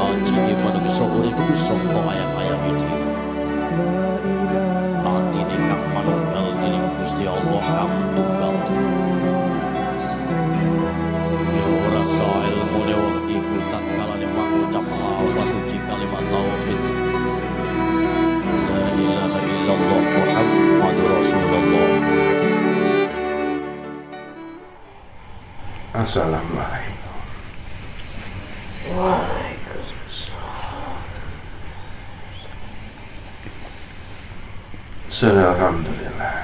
Aji manungsa urip saka ayam-ayam iki. Atine kang manunggal dening Gusti Allah kang tunggal. Ya ora sae ilmune wong iku tatkala mangucap lafaz suci kalimat tauhid. La ilaha illallah Muhammadur Rasulullah. Assalamualaikum. Waalaikumsalam. Alhamdulillah.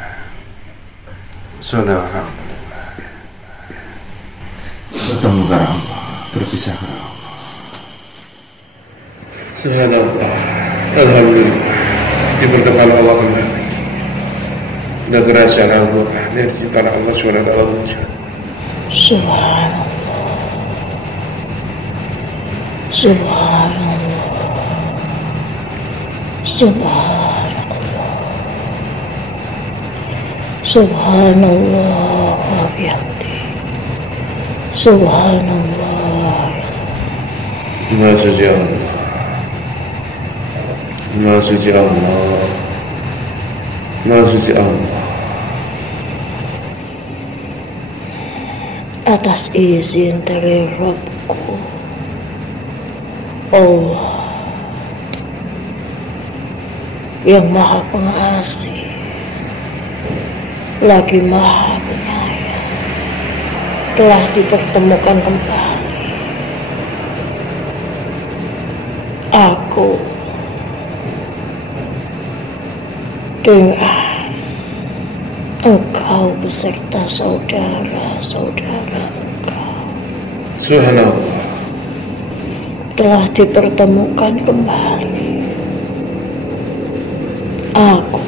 Alhamdulillah. Bertemu karena Allah, berpisah karena Allah. Subhanallah. Alhamdulillah. Dipertemukan Allah kembali. Dan kerajaan Al-Quran yang diciptakan Allah SWT. Subhanallah. Subhanallah. Subhanallah. Subhanallah wa bihamdihi. Subhanallah. Maha suci Allah. Maha suci Allah. Maha suci Allah. Atas izin dari Rabbku Allah yang Maha Pengasih lagi Maha Penyayang telah dipertemukan kembali. Aku dengan engkau beserta saudara-saudara engkau Subhanallah. telah dipertemukan kembali. Aku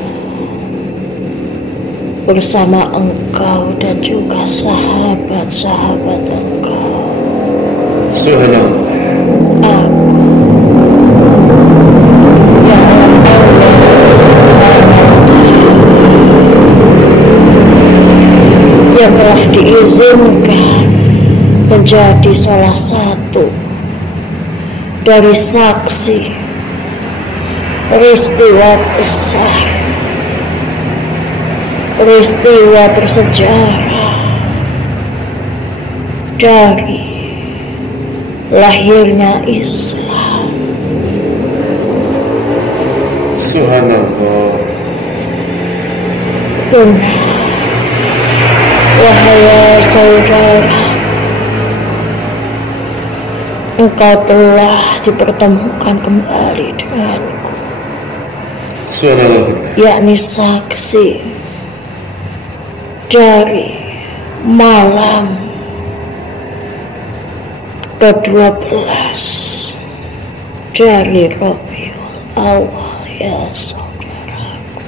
bersama engkau dan juga sahabat-sahabat engkau. Subhanallah. Aku yang yang telah diizinkan menjadi salah satu dari saksi peristiwa besar, peristiwa bersejarah dari lahirnya Islam. Subhanallah. Benar, wahai saudara, engkau telah dipertemukan kembali denganku, Subhanallah. yakni saksi dari malam ke-12 dari Rabiul Awal, ya saudaraku.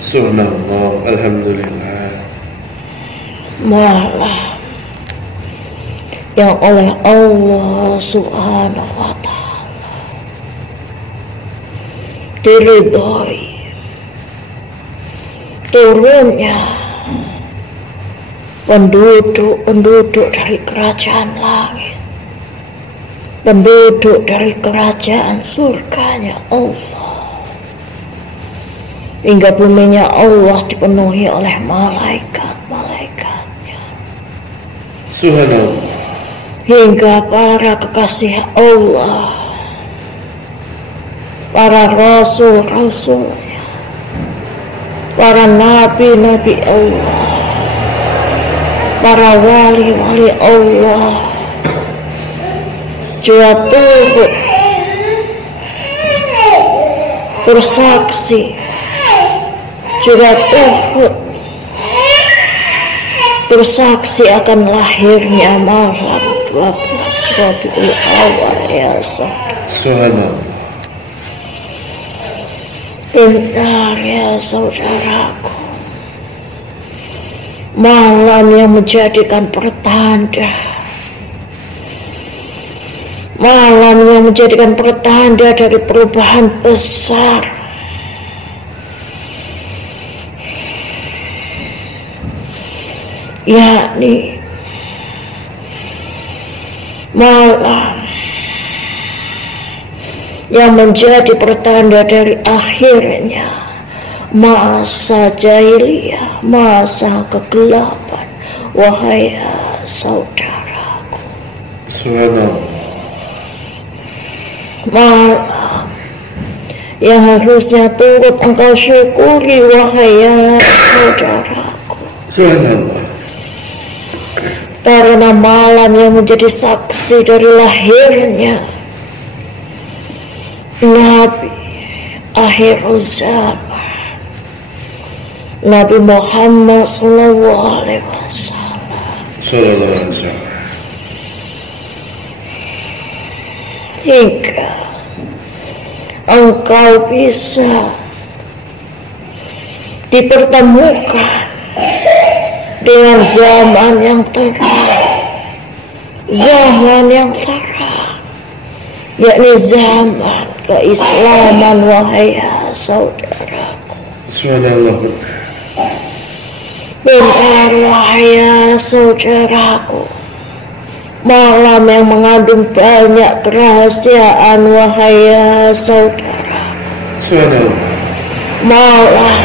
Subhanallah. Alhamdulillah. Malam yang oleh Allah Subhanahu wa Ta'ala diridhoi turunnya penduduk dari kerajaan langit, penduduk dari kerajaan surganya Allah, hingga buminya Allah dipenuhi oleh malaikat-malaikatnya, Subhanallah. hingga para kekasih Allah, para rasul-rasulnya, para nabi-nabi Allah, para wali-wali Allah juga turut bersaksi, juga turut bersaksi akan lahirnya malam 12 Rabiul Awal, ya saudara. Subhanallah. Benar, ya saudaraku, malam yang menjadikan pertanda, malam yang menjadikan pertanda dari perubahan besar, yakni malam yang menjadi pertanda dari akhirnya masa jahiliyah, masa kegelapan. Wahai saudaraku, malam yang harusnya turut engkau syukuri, wahai saudaraku, karena malam yang menjadi saksi dari lahirnya Nabi akhir zaman, Nabi Muhammad sallallahu alaihi wasallam. Hingga engkau bisa dipertemukan dengan zaman yang terang, zaman yang terang, yakni zaman keislaman, wahai saudaraku. Benar, wahai saudaraku, malam yang mengandung banyak kerahasiaan, wahai saudaraku. Malam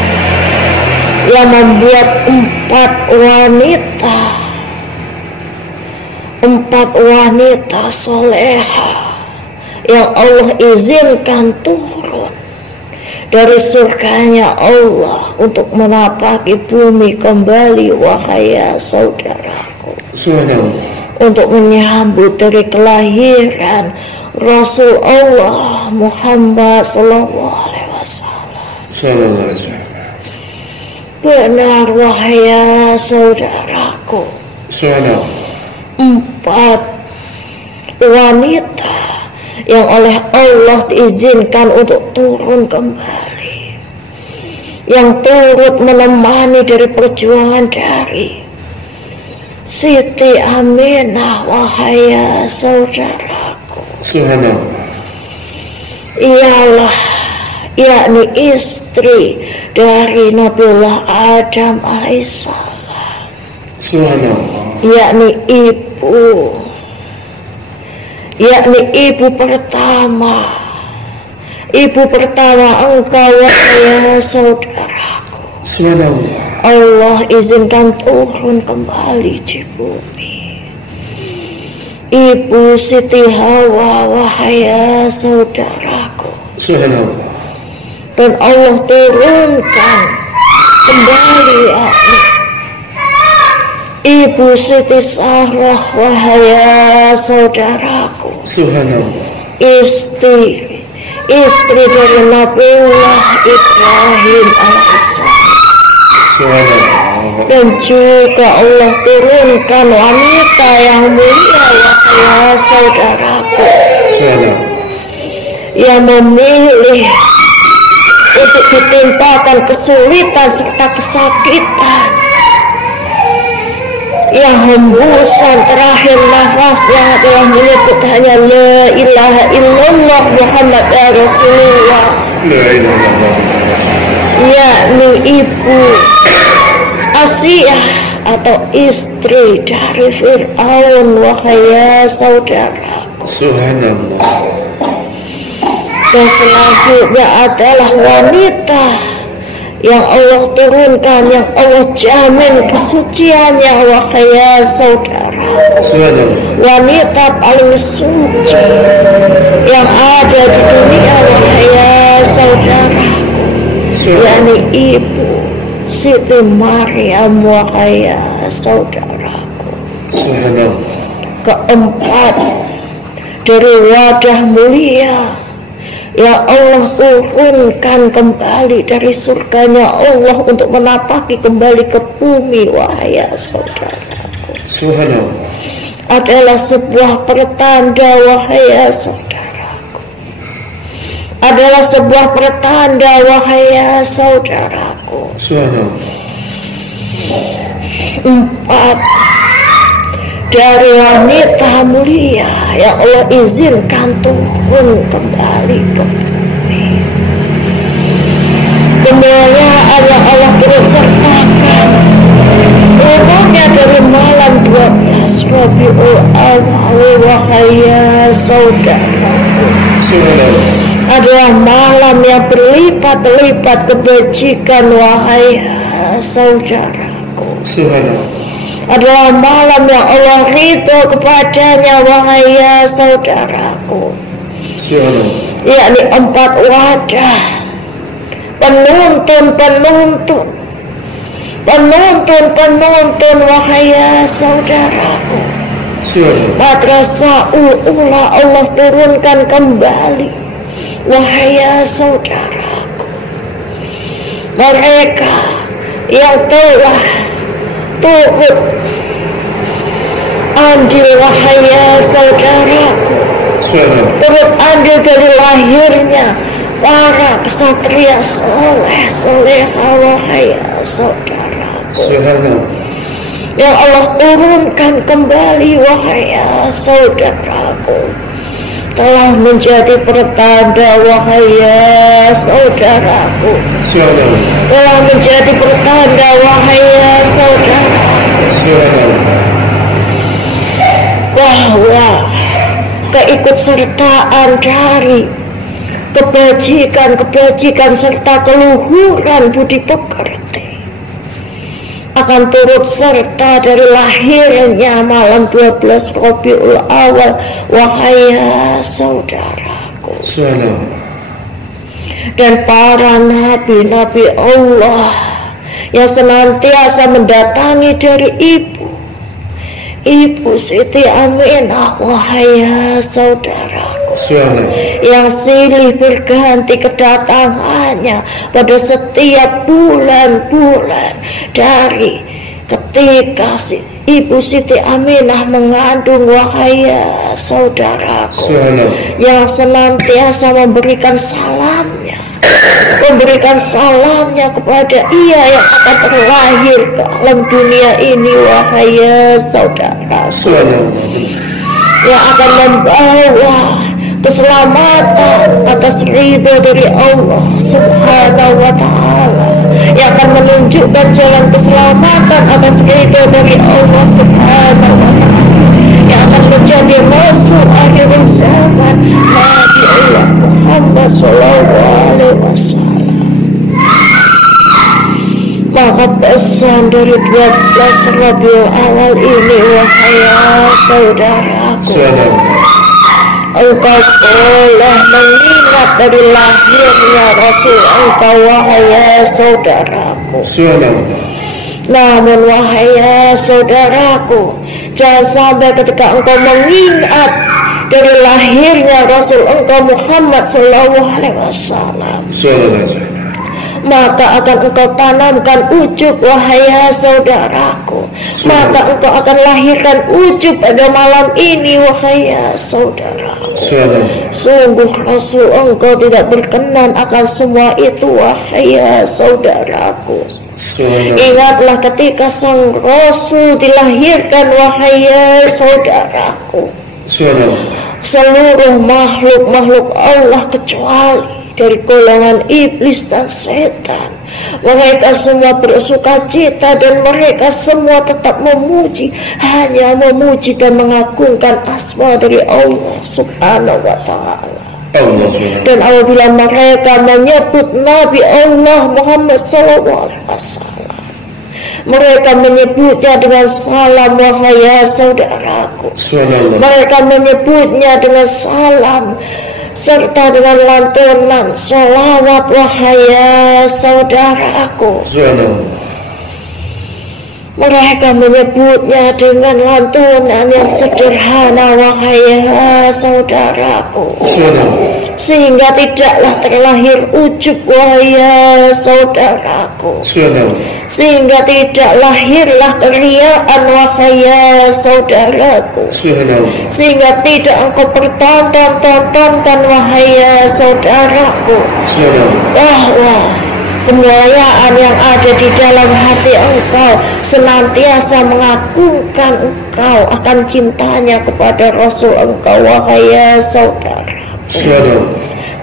yang membuat empat wanita soleha yang Allah izinkan turun dari surganya Allah untuk menapaki bumi kembali, wahai saudaraku, untuk menyambut dari kelahiran Rasul Allah Muhammad sallallahu alaihi wasallam. Benar, wahai saudaraku, empat wanita yang oleh Allah diizinkan untuk turun kembali, yang turut menemani dari perjuangan dari Siti Aminah, wahai saudaraku, ialah yakni istri dari Nabiullah Adam alaihissalam, yakni ibu pertama engkau, wahai saudaraku. Allah izinkan turun kembali di bumi. Ibu Siti Hawa, wahai saudaraku. Dan Allah turunkan kembali yakni Ibu Siti Sarah, wahai saudaraku. Istri dari Nabiullah Ibrahim alaihissalam. Dan juga Allah turunkan wanita yang mulia, wahai saudaraku, yang memilih untuk ditimpakan kesulitan serta kesakitan, yang hembusan terakhir nafasnya adalah menyebut hanya la ilaha illallah Muhammad Rasulullah, yakni ibu Asiyah atau istri dari Fir'aun, wahai saudaraku. Dan selanjutnya adalah wanita yang Allah turunkan, yang Allah jamin kesuciannya, wahai saudaraku. Wanita paling suci yang ada di dunia, wahai saudaraku, yakni ibu Siti Maryam, wahai saudaraku. Keempat dari wadah mulia yang Allah turunkan kembali dari surganya Allah untuk menapaki kembali ke bumi, wahai saudaraku, adalah sebuah pertanda, wahai saudaraku, adalah sebuah pertanda, wahai saudaraku. Empat dari wanita mulia yang Allah izinkan turun kembali ke bumi. Kemuliaan yang Allah turut sertakan turunnya dari malam 12 Rabiul Awal, wahai saudaraku, adalah malam yang berlipat-lipat kebajikan, wahai saudaraku. Subhanallah. Adalah malam yang Allah ridho kepadanya, wahai saudaraku. Subhanallah. Yakni 4 wadah, penuntun, wahai saudaraku. Subhanallah. Madrasah ula Allah turunkan kembali, wahai saudaraku. Mereka yang telah turut andil, wahai saudaraku, turut andil dari lahirnya para kesatria soleh-soleha, wahai saudaraku. Subhanallah. Yang Allah turunkan kembali, wahai saudaraku, telah menjadi pertanda, wahai saudaraku. Subhanallah. Telah menjadi pertanda, wahai saudaraku, Subhanallah. bahwa keikutsertaan dari kebajikan serta keluhuran budi pekerti akan turut serta dari lahirnya malam 12 Rabiul Awal, wahai saudaraku. Subhanallah. Dan para nabi-nabi Allah yang senantiasa mendatangi dari Ibu Siti Aminah, wahai saudaraku, yang silih berganti kedatangannya pada setiap bulan-bulan dari ketika Ibu Siti Aminah mengandung, wahai saudaraku, yang senantiasa memberikan salamnya kepada ia yang akan terlahir ke alam dunia ini, wahai saudaraku, yang akan membawa keselamatan atas ridho dari Allah Subhanahu wa ta'ala, yang akan menunjukkan jalan keselamatan atas ridho dari Allah Subhanahu wa ta'ala, yang akan menjadi musuh akhir zaman, Nabi Allah Muhammad sallallahu alaihi wasallam. Maka pesan dari 12 Rabiul Awal ini, wahai saudaraku, engkau boleh mengingat dari lahirnya Rasul engkau, wahai saudaraku. Namun wahai saudaraku, jangan sampai ketika engkau mengingat dari lahirnya Rasul engkau Muhammad sallallahu alaihi wasallam, maka akan engkau tanamkan ujub, wahai saudaraku. Maka engkau akan lahirkan ujub pada malam ini, wahai saudaraku. Sungguh Rasul engkau tidak berkenan akan semua itu, wahai saudaraku. Ingatlah ketika sang Rasul dilahirkan, wahai saudaraku, seluruh makhluk Allah kecuali dari golongan iblis dan setan, mereka semua bersuka cita dan mereka semua tetap memuji, hanya memuji dan mengagungkan asma dari Allah Subhanahu wa ta'ala. Dan apabila mereka menyebut Nabi Allah Muhammad sallallahu alaihi wasallam, mereka menyebutnya dengan salam, wahai saudaraku. Mereka menyebutnya dengan salam serta dengan lantunan sholawat, wahai saudaraku. Mereka menyebutnya dengan lantunan yang sederhana, wahai saudaraku, sehingga tidaklah terlahir ujub, wahai saudaraku, sehingga tidak lahirlah keriaan, wahai saudaraku, sehingga tidak engkau pertontonkan, wahai saudaraku, bahwa kemuliaan yang ada di dalam hati engkau senantiasa mengagungkan engkau akan cintanya kepada Rasul engkau, wahai saudara.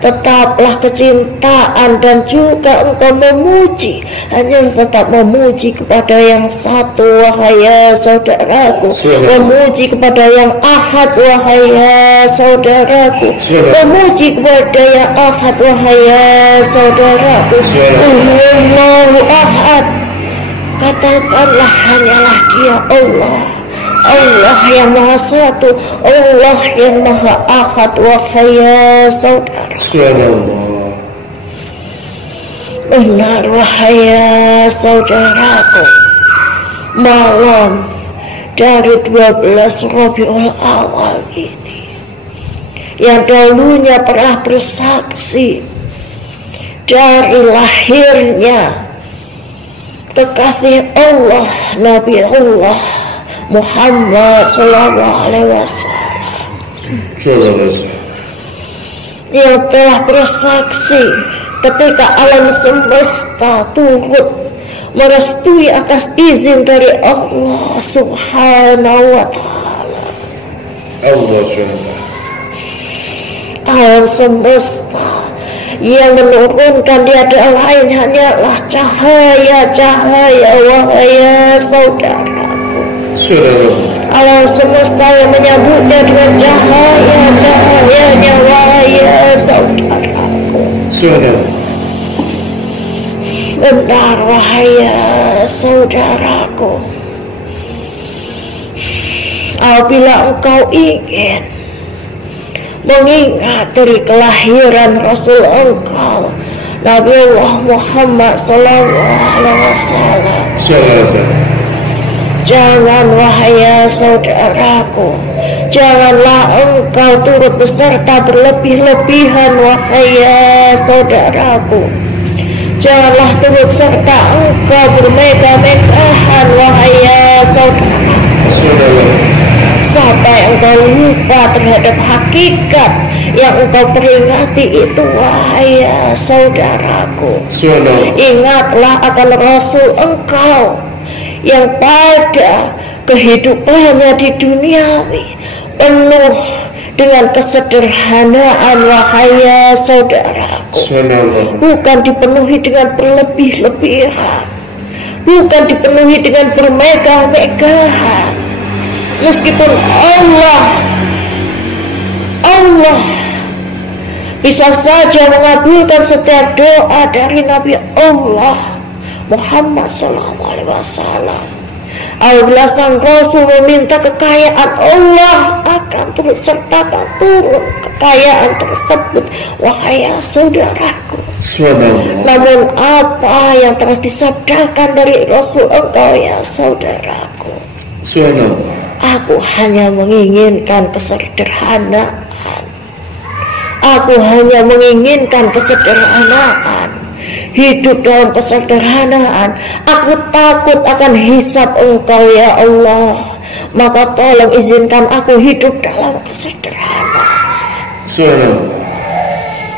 tetaplah kecintaan dan juga engkau memuji, hanya tetap memuji kepada yang satu, wahai ya saudaraku, memuji kepada yang ahad, wahai ya saudaraku, memuji kepada yang ahad, wahai ya saudaraku. Allahu ahad, katakanlah hanyalah dia Allah, Allah yang maha satu, Allah yang maha ahad, wahai ya saudara. Benar, wahai ya saudaraku, malam dari 12 Rabiul Awal ini yang dahulunya pernah bersaksi dari lahirnya kekasih Allah, Nabi Allah Muhammad sallallahu alaihi wasallam, yang telah bersaksi ketika alam semesta turut merestui atas izin dari Allah subhanahu wa ta'ala. Alam semesta yang menurunkan tiada lain hanyalah cahaya-cahaya, wahai ya saudaraku. Alam semesta yang menyambutnya dengan cahaya-cahayanya, wahai ya saudaraku. Benar, wahai ya saudaraku, apabila engkau ingin mengingat dari kelahiran Rasul engkau, Nabi Allah Muhammad sallallahu alaihi wasallam, jangan, wahai ya saudaraku, janganlah engkau turut beserta berlebih-lebihan, wahai ya saudaraku. Janganlah turut serta engkau bermegah-megahan, wahai ya saudaraku, sampai engkau lupa terhadap hakikat yang engkau peringati itu, wahai ya saudaraku. Ingatlah akan Rasul engkau yang pada kehidupannya di duniawi penuh dengan kesederhanaan, wahai ya saudaraku, bukan dipenuhi dengan berlebih-lebihan, bukan dipenuhi dengan bermegah-megahan. Meskipun Allah bisa saja mengabulkan setiap doa dari Nabi Allah Muhammad SAW, apabila sang Rasul meminta kekayaan, Allah akan turut sertakan turun kekayaan tersebut, wahai ya saudaraku. Namun apa yang telah disabdakan dari Rasul engkau, ya saudaraku? Aku hanya menginginkan kesederhanaan. Aku hanya menginginkan kesederhanaan. Hidup dalam kesederhanaan. Aku takut akan hisab engkau, ya Allah. Maka tolong izinkan aku hidup dalam kesederhanaan.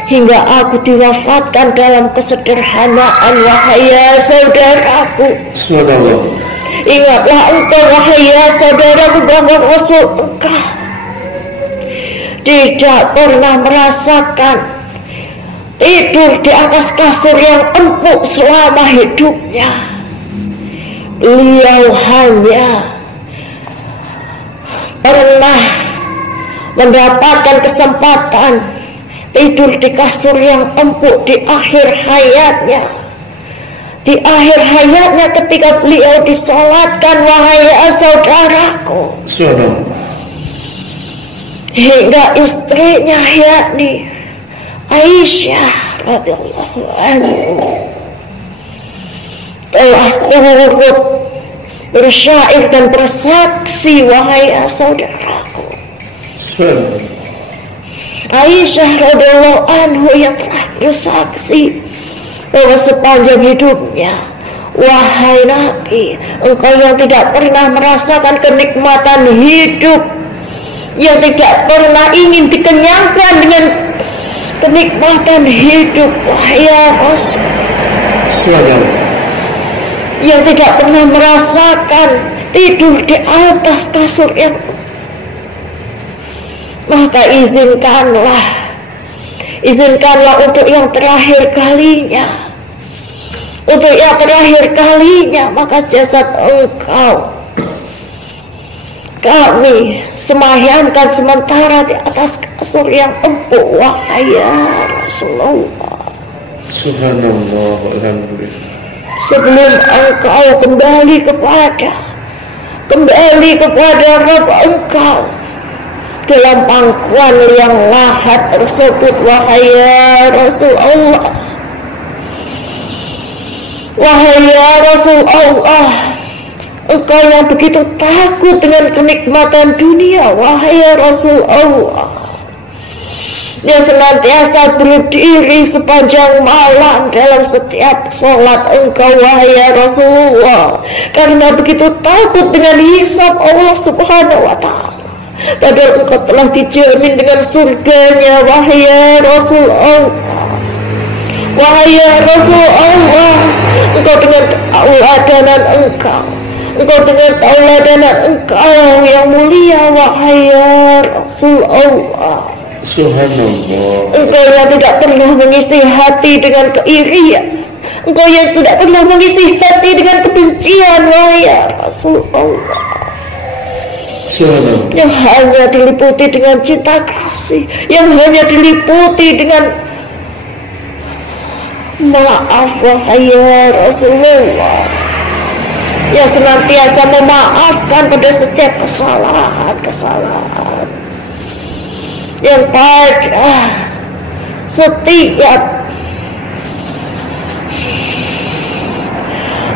Hingga aku diwafatkan dalam kesederhanaan, wahai ya saudaraku. Ingatlah engkau, wahai ya saudaraku, bahwa Rasul engkau tidak pernah merasakan tidur di atas kasur yang empuk selama hidupnya. Beliau hanya pernah mendapatkan kesempatan tidur di kasur yang empuk di akhir hayatnya. Di akhir hayatnya ketika beliau disolatkan, wahai ya saudaraku, hingga istrinya yakni Aisyah radhiyallahu anha telah turut bersyair dan bersaksi, wahai ya saudaraku. Aisyah radhiyallahu anha yang telah bersaksi bahwa sepanjang hidupnya, wahai Nabi, engkau yang tidak pernah merasakan kenikmatan hidup, yang tidak pernah ingin dikenyangkan dengan kenikmatan hidup, wahai Rasul, yang tidak pernah merasakan tidur di atas kasur yang, maka izinkanlah Izinkanlah untuk yang terakhir kalinya, maka jasad Engkau kami semayamkan sementara di atas kasur yang empuk, wahai ya Rasulullah. Subhanallah, alhamdulillah. Sebelum Engkau kembali kepada Rabb Engkau dalam pangkuan yang lahat tersebut, wahai ya Rasulullah. Wahai ya Rasulullah, Engkau yang begitu takut dengan kenikmatan dunia, wahai ya Rasulullah, yang senantiasa berdiri sepanjang malam dalam setiap sholat Engkau, wahai ya Rasulullah, karena begitu takut dengan hisab Allah Subhanahu wa ta'ala. Padahal Engkau telah dijamin dengan surganya, wahai ya Rasulullah. Wahai ya Rasulullah, Engkau dengan tauladanan Engkau yang mulia, wahai ya Rasulullah. Subhanallah. Engkau yang tidak pernah mengisi hati dengan keirian, Engkau yang tidak pernah mengisi hati dengan kebencian, wahai ya Rasulullah. Subhanallah. Yang hanya diliputi dengan cinta kasih, yang hanya diliputi dengan maaf, wahai ya Rasulullah, yang senantiasa memaafkan pada setiap kesalahan, yang pada setiap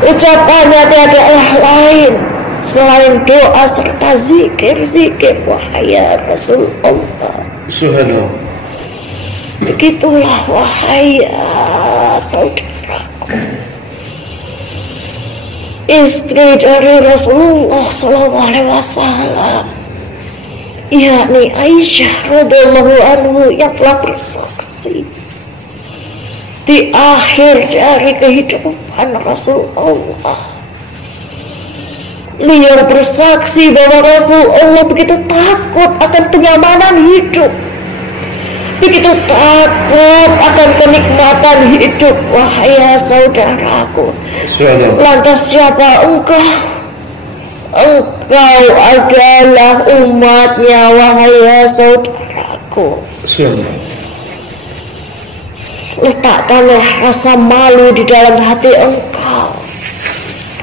ucapannya tiada lain selain doa serta zikir, wahai ya Rasulullah. Subhanallah. Begitulah, wahai ya saudaraku, istri dari Rasulullah SAW, yakni Aisyah radhiyallahu anhu, yang telah bersaksi di akhir dari kehidupan Rasulullah. Beliau bersaksi bahwa Rasulullah begitu takut akan kenyamanan hidup, begitu takut akan kenikmatan hidup, wahai ya saudaraku. Lantas siapa engkau? Engkau adalah umatnya, wahai ya saudaraku. Letakkanlah rasa malu di dalam hati engkau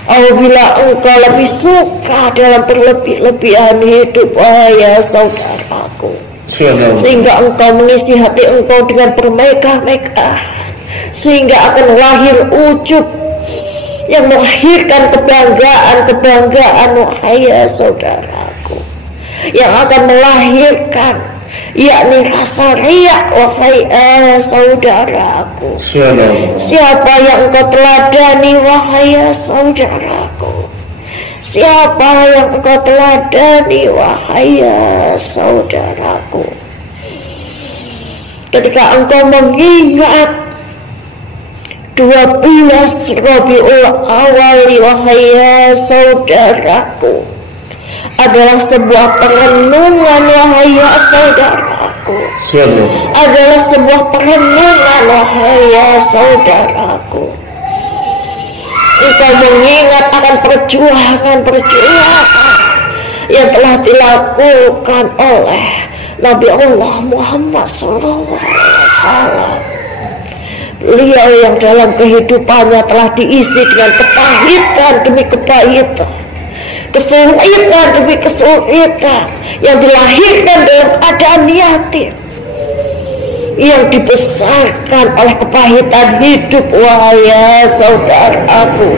apabila engkau lebih suka dalam berlebih-lebihan hidup, wahai ya saudaraku, sehingga engkau mengisi hati engkau dengan bermegah-megahan, sehingga akan lahir ujub yang melahirkan kebanggaan, wahai ya saudaraku, yang akan melahirkan yakni rasa riak, wahai saudaraku. Siapa yang engkau teladani, wahai ya saudaraku? Siapa yang engkau teladani, wahai ya saudaraku? Ketika engkau mengingat 12 Rabiul Awal, wahai ya saudaraku, adalah sebuah perenungan, wahai ya saudaraku. Adalah sebuah perenungan, wahai ya saudaraku. Engkau mengingat akan perjuangan yang telah dilakukan oleh Nabi Allah Muhammad SAW. Beliau yang dalam kehidupannya telah diisi dengan kepahitan demi kepahitan, kesulitan demi kesulitan, yang dilahirkan dalam keadaan yatim, yang dibesarkan oleh kepahitan hidup, wahai ya saudaraku.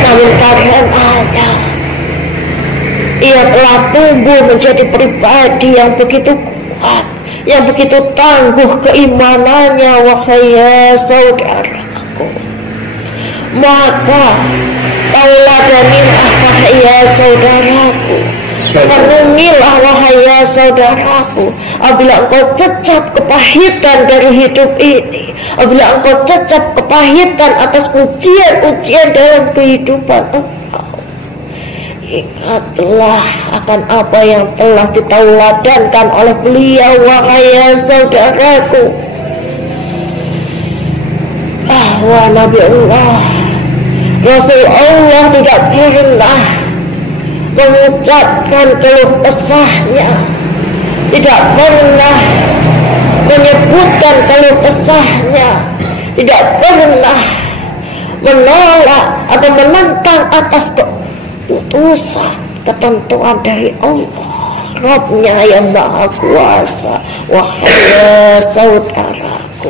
Namun karenanya ia telah tumbuh menjadi pribadi yang begitu kuat, yang begitu tangguh keimanannya, wahai ya saudaraku. Maka tauladanilah, wahai ya saudaraku, renungilah, wahai ya saudaraku, apabila engkau cecap kepahitan dari hidup ini, apabila engkau cecap kepahitan atas ujian-ujian dalam kehidupan engkau, Ingatlah akan apa yang telah ditauladankan oleh beliau, wahai saudaraku, bahwa Nabi Allah, Rasul Allah tidak pernah mengucapkan keluh kesahnya, tidak pernah menyebutkan keluh kesahnya, tidak pernah menolak atau menentang atas keputusan ketentuan dari Allah Rabbnya yang Maha Kuasa. Wahai saudaraku,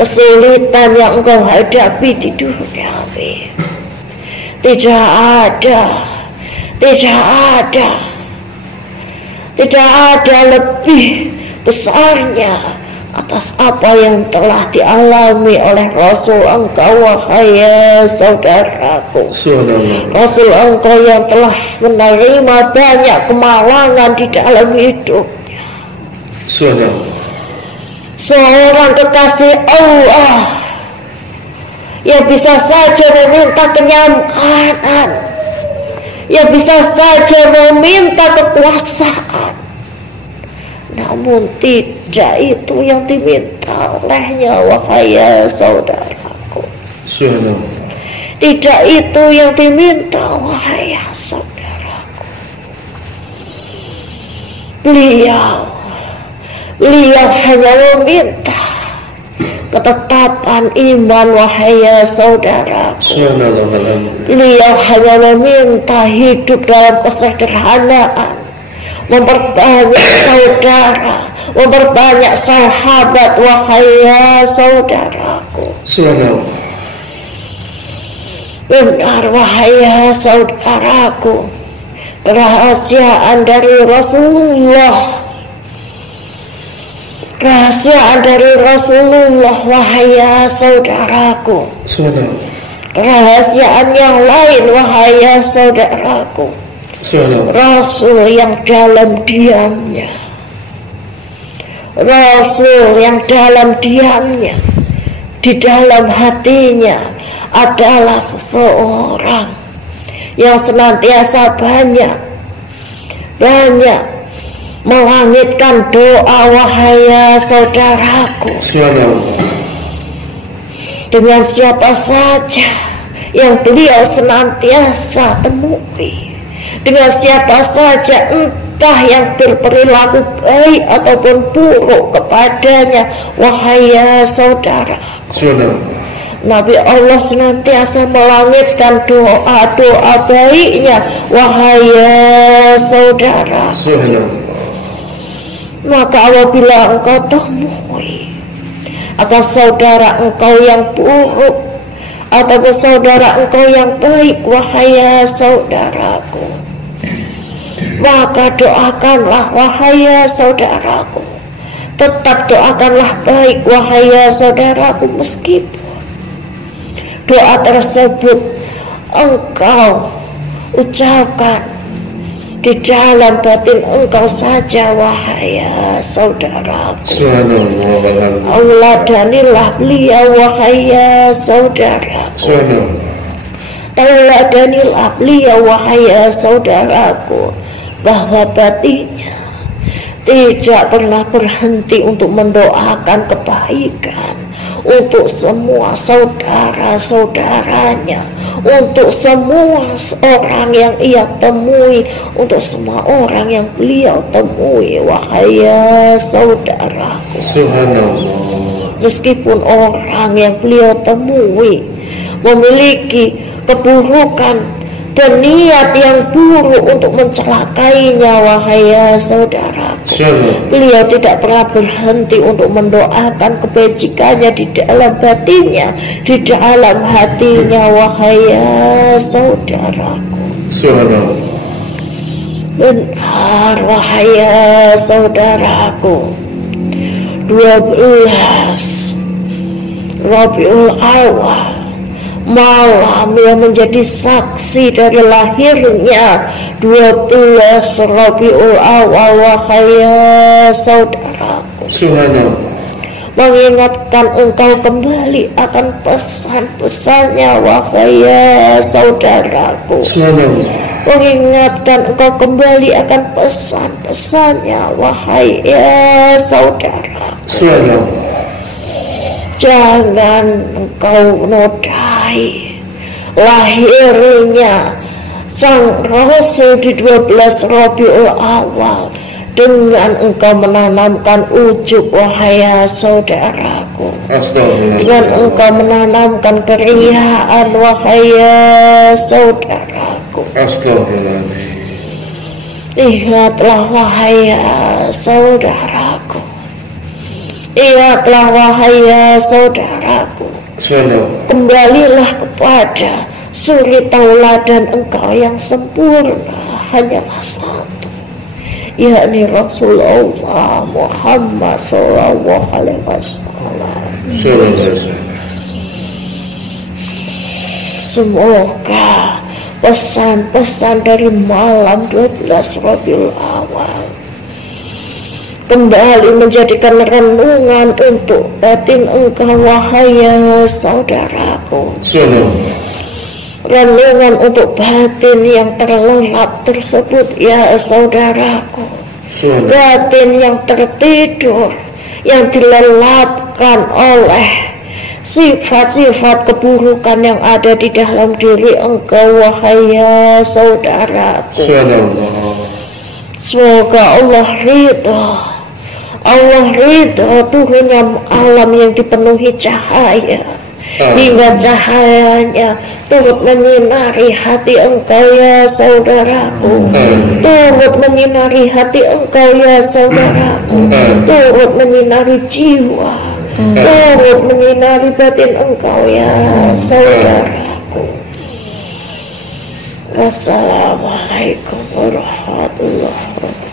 kesulitan yang engkau hadapi di dunia ini tidak ada lebih besarnya atas apa yang telah dialami oleh Rasul engkau, wahai saudaraku. Rasul engkau yang telah menerima banyak kemalangan di dalam hidupnya. Seorang kekasih Allah yang bisa saja meminta kenyamanan, yang bisa saja meminta kekuasaan, namun tidak itu yang diminta olehnya, wahai saudaraku. Tidak itu yang diminta, wahai saudaraku. Beliau hanya meminta ketetapan iman, wahai saudaraku. Beliau hanya meminta hidup dalam kesederhanaan, memperbanyak saudara, memperbanyak sahabat, wahai saudaraku. Benar, wahai saudaraku, kerahasiaan dari Rasulullah, kerahasiaan dari Rasulullah, wahai saudaraku. Kerahasiaan yang lain, wahai saudaraku, Rasul yang dalam diamnya, Rasul yang dalam diamnya, di dalam hatinya adalah seseorang yang senantiasa banyak melangitkan doa, wahai saudaraku. Dengan siapa saja yang beliau senantiasa temui, dengan siapa saja entah yang berperilaku baik ataupun buruk kepadanya, wahai saudaraku, Nabi Allah senantiasa melangitkan doa-doa baiknya, wahai saudara. Maka apabila engkau temui akan saudara engkau yang buruk atau saudara engkau yang baik, wahai saudaraku, maka doakanlah, wahai saudaraku, tetap doakanlah baik, wahai saudaraku, meskipun doa tersebut engkau ucapkan di dalam batin engkau saja, wahai saudaraku. Tauladanilah beliau, wahai saudaraku. Tauladanilah beliau, wahai saudaraku, bahwa batinnya tidak pernah berhenti untuk mendoakan kebaikan untuk semua saudara-saudaranya, untuk semua orang yang ia temui, untuk semua orang yang beliau temui, wahai saudaraku. Meskipun orang yang beliau temui memiliki keburukan dan niat yang buruk untuk mencelakainya, wahai saudaraku, beliau tidak pernah berhenti untuk mendoakan kebajikannya di dalam batinnya, di dalam hatinya, wahai saudaraku. Benar, wahai saudaraku, 12 Rabiul Awal, malam yang menjadi saksi dari lahirnya 12 Rabiul Awal, wahai saudaraku, mengingatkan engkau kembali akan pesan-pesannya, wahai saudaraku. Mengingatkan engkau kembali akan pesan-pesannya, wahai saudaraku. Jangan engkau nodai lahirnya sang Rasul di 12 Rabiul Awal dengan engkau menanamkan ujub, wahai saudaraku. Dengan engkau menanamkan keriaan, wahai saudaraku. Ingatlah, wahai saudaraku. Ingatlah, wahai saudaraku. Kembalilah kepada suri tauladan engkau yang sempurna, hanyalah satu, yakni Rasulullah Muhammad sallallahu alaihi wasallam. Semoga pesan-pesan dari malam 12 Rabiul Awal kembali menjadikan renungan untuk batin engkau, wahai saudaraku. Renungan untuk batin yang terlelap tersebut, ya saudaraku. Batin yang tertidur, yang dilelapkan oleh sifat-sifat keburukan yang ada di dalam diri engkau, wahai saudaraku. Semoga Allah ridha turunnya alam yang dipenuhi cahaya, hingga cahayanya turut menyinari hati engkau, ya saudaraku. Turut menyinari hati engkau, ya saudaraku. Turut menyinari jiwa, turut menyinari batin engkau, ya saudaraku. Wassalamualaikum warahmatullahi wabarakatuh.